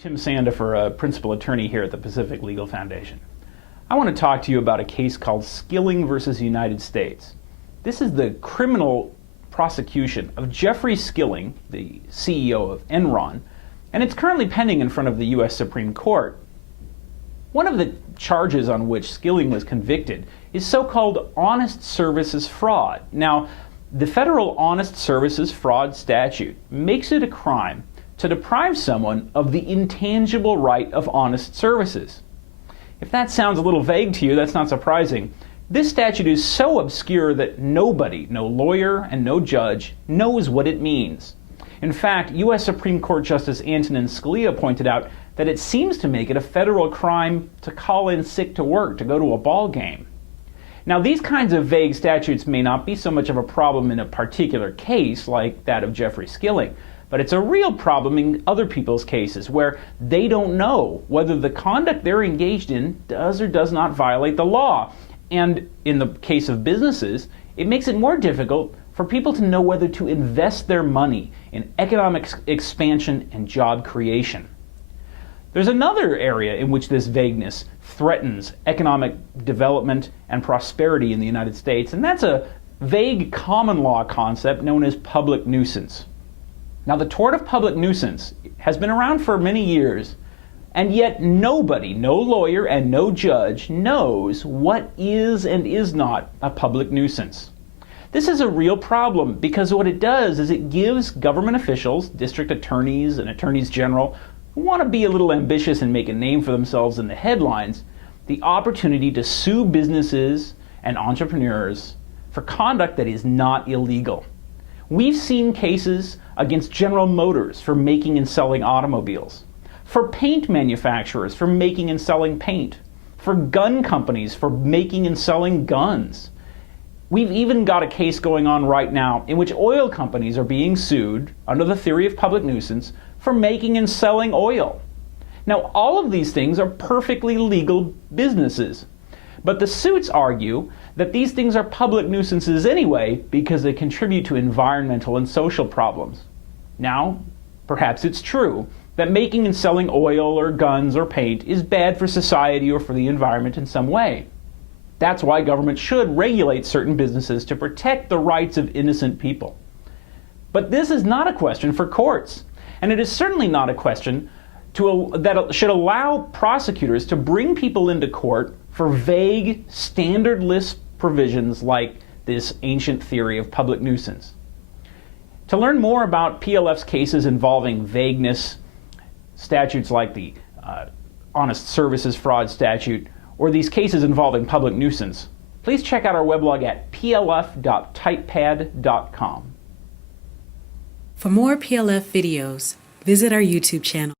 Tim Sandifer, a principal attorney here at the Pacific Legal Foundation. I want to talk to you about a case called Skilling versus United States. This is the criminal prosecution of Jeffrey Skilling, the CEO of Enron, and it's currently pending in front of the U.S. Supreme Court. One of the charges on which Skilling was convicted is so-called honest services fraud. Now, the federal honest services fraud statute makes it a crime to deprive someone of the intangible right of honest services. If that sounds a little vague to you, that's not surprising. This statute is so obscure that nobody, no lawyer and no judge, knows what it means. In fact, U.S. Supreme Court Justice Antonin Scalia pointed out that it seems to make it a federal crime to call in sick to work to go to a ball game. Now, these kinds of vague statutes may not be so much of a problem in a particular case like that of Jeffrey Skilling, but it's a real problem in other people's cases where they don't know whether the conduct they're engaged in does or does not violate the law. And in the case of businesses, it makes it more difficult for people to know whether to invest their money in economic expansion and job creation. There's another area in which this vagueness threatens economic development and prosperity in the United States, and that's a vague common law concept known as public nuisance. Now, the tort of public nuisance has been around for many years, and yet nobody, no lawyer and no judge, knows what is and is not a public nuisance. This is a real problem because what it does is it gives government officials, district attorneys and attorneys general, who want to be a little ambitious and make a name for themselves in the headlines, the opportunity to sue businesses and entrepreneurs for conduct that is not illegal. We've seen cases against General Motors for making and selling automobiles, for paint manufacturers for making and selling paint, for gun companies for making and selling guns. We've even got a case going on right now in which oil companies are being sued under the theory of public nuisance for making and selling oil. Now, all of these things are perfectly legal businesses, but the suits argue that these things are public nuisances anyway because they contribute to environmental and social problems. Now, perhaps it's true that making and selling oil or guns or paint is bad for society or for the environment in some way. That's why government should regulate certain businesses to protect the rights of innocent people. But this is not a question for courts, and it is certainly not a question that should allow prosecutors to bring people into court for vague, standardless provisions like this ancient theory of public nuisance. To learn more about PLF's cases involving vagueness, statutes like the honest services fraud statute, or these cases involving public nuisance, please check out our weblog at plf.typepad.com. For more PLF videos, visit our YouTube channel.